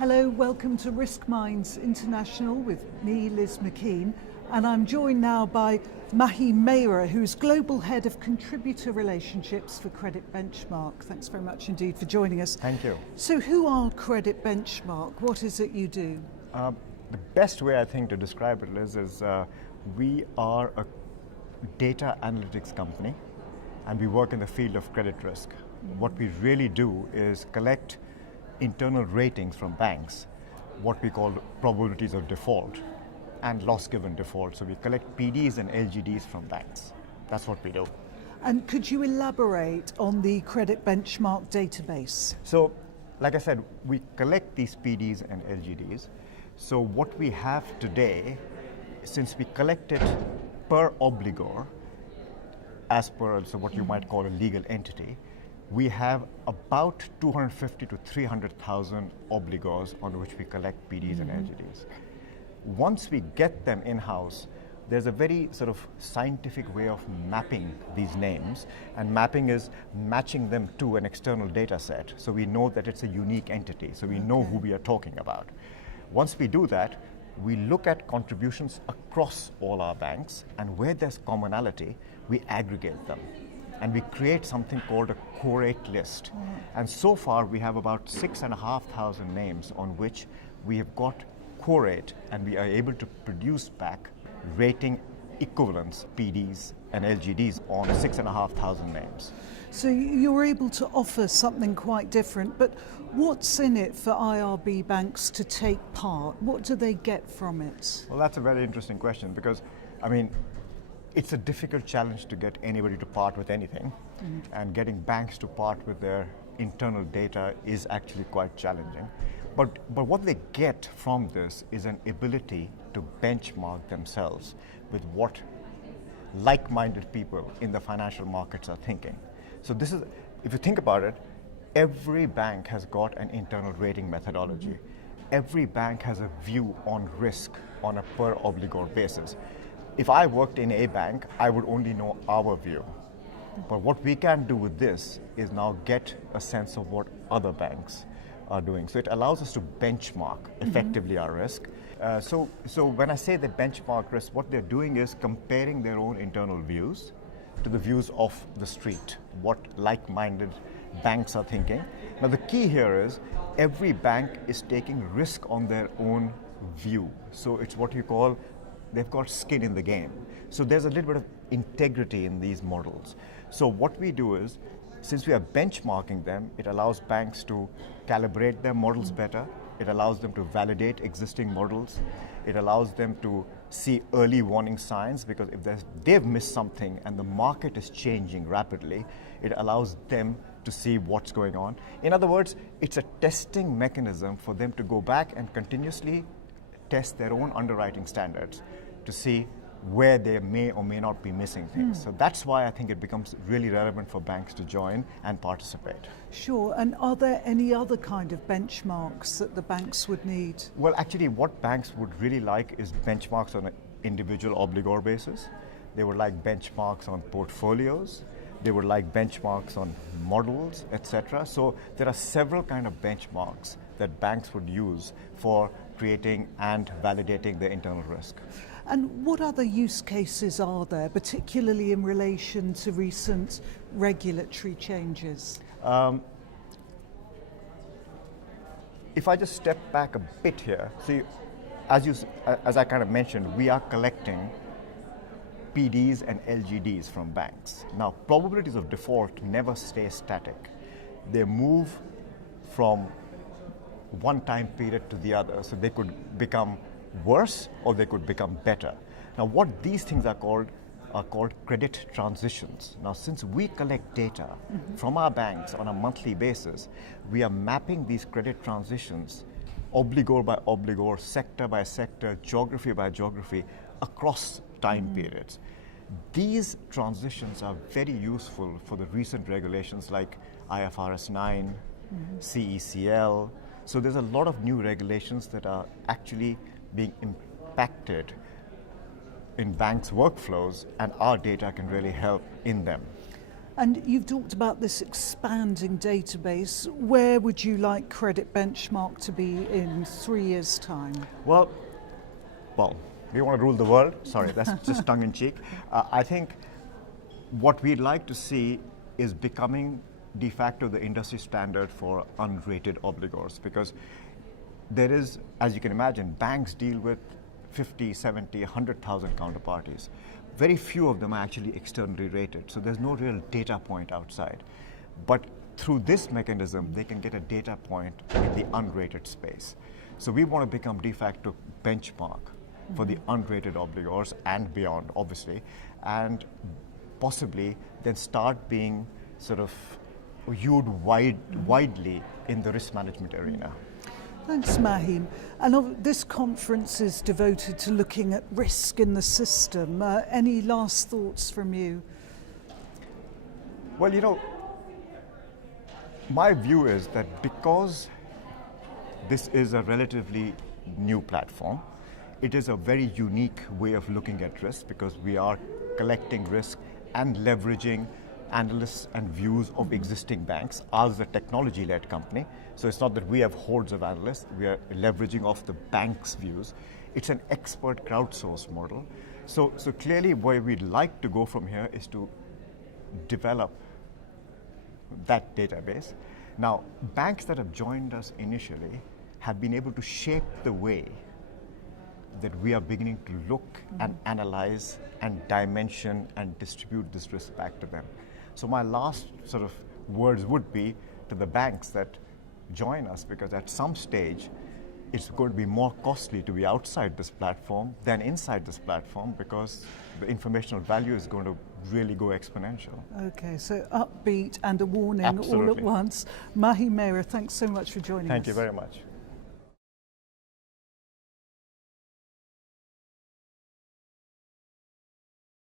Hello, welcome to Risk Minds International with me, Liz McKean, and I'm joined now by Mahim Mehra, who's Global Head of Contributor Relationships for Credit Benchmark. Thanks very much indeed for joining us. Thank you. So who are Credit Benchmark? What is it you do? The best way I think to describe it, Liz, is we are a data analytics company and we work in the field of credit risk. What we really do is collect internal ratings from banks, what we call probabilities of default and loss given default. So we collect PDs and LGDs from banks. That's what we do. And could you elaborate on the Credit Benchmark database? So, like I said, we collect these PDs and LGDs. So what we have today, since we collect it per obligor, as per what you might call a legal entity, we have about 250 to 300,000 obligors on which we collect PDs and LGDs. Once we get them in-house, there's a very sort of scientific way of mapping these names, and mapping is matching them to an external data set. So we know that it's a unique entity, so we know who we are talking about. Once we do that, we look at contributions across all our banks, and where there's commonality, we aggregate them. And we create something called a core-rate list. And so far, we have about 6,500 names on which we have got core-rate, and we are able to produce back rating equivalents, PDs and LGDs on 6,500 names. So you're able to offer something quite different, but what's in it for IRB banks to take part? What do they get from it? Well, that's a very interesting question because, I mean, it's a difficult challenge to get anybody to part with anything, and getting banks to part with their internal data is actually quite challenging. But what they get from this is an ability to benchmark themselves with what like-minded people in the financial markets are thinking. So this is, if you think about it, every bank has got an internal rating methodology. Every bank has a view on risk on a per obligor basis. If I worked in a bank, I would only know our view. But what we can do with this is now get a sense of what other banks are doing. So it allows us to benchmark effectively our risk. So when I say they benchmark risk, what they're doing is comparing their own internal views to the views of the street, what like-minded banks are thinking. Now the key here is every bank is taking risk on their own view. So it's what you call, they've got skin in the game. So there's a little bit of integrity in these models. So what we do is, since we are benchmarking them, it allows banks to calibrate their models better. It allows them to validate existing models. It allows them to see early warning signs, because if they've missed something and the market is changing rapidly, it allows them to see what's going on. In other words, it's a testing mechanism for them to go back and continuously test their own underwriting standards to see where they may or may not be missing things. So that's why I think it becomes really relevant for banks to join and participate. Sure, and are there any other kind of benchmarks that the banks would need? Well, actually what banks would really like is benchmarks on an individual obligor basis. They would like benchmarks on portfolios. They would like benchmarks on models, etc. So there are several kind of benchmarks that banks would use for creating and validating their internal risk. And what other use cases are there, particularly in relation to recent regulatory changes? If I just step back a bit here, see, as I kind of mentioned, we are collecting PDs and LGDs from banks. Now, probabilities of default never stay static. They move from one time period to the other, so they could become worse or they could become better. Now what these things are called credit transitions. Now since we collect data from our banks on a monthly basis, we are mapping these credit transitions obligor by obligor, sector by sector, geography by geography across time periods. These transitions are very useful for the recent regulations like IFRS 9, CECL. So there's a lot of new regulations that are actually being impacted in banks' workflows, and our data can really help in them. And you've talked about this expanding database. Where would you like Credit Benchmark to be in 3 years' time? Well, we want to rule the world. Sorry, that's just tongue in cheek. I think what we'd like to see is becoming de facto the industry standard for unrated obligors, because there is, as you can imagine, banks deal with 50, 70, 100,000 counterparties. Very few of them are actually externally rated, so there's no real data point outside. But through this mechanism, they can get a data point in the unrated space. So we want to become de facto benchmark for the unrated obligors and beyond, obviously, and possibly then start being sort of viewed widely in the risk management arena. Thanks, Mahim. And this conference is devoted to looking at risk in the system. Any last thoughts from you? Well, my view is that because this is a relatively new platform, it is a very unique way of looking at risk, because we are collecting risk and leveraging analysts and views of existing banks. Ours is a technology-led company, so it's not that we have hordes of analysts. We are leveraging off the bank's views. It's an expert crowdsourced model. So clearly where we'd like to go from here is to develop that database. Now, banks that have joined us initially have been able to shape the way that we are beginning to look and analyze and dimension and distribute this risk back to them. So my last sort of words would be to the banks that join us, because at some stage it's going to be more costly to be outside this platform than inside this platform, because the informational value is going to really go exponential. Okay, so upbeat and a warning Absolutely. all at once. Mahim Mehra, thanks so much for joining us. Thank you very much.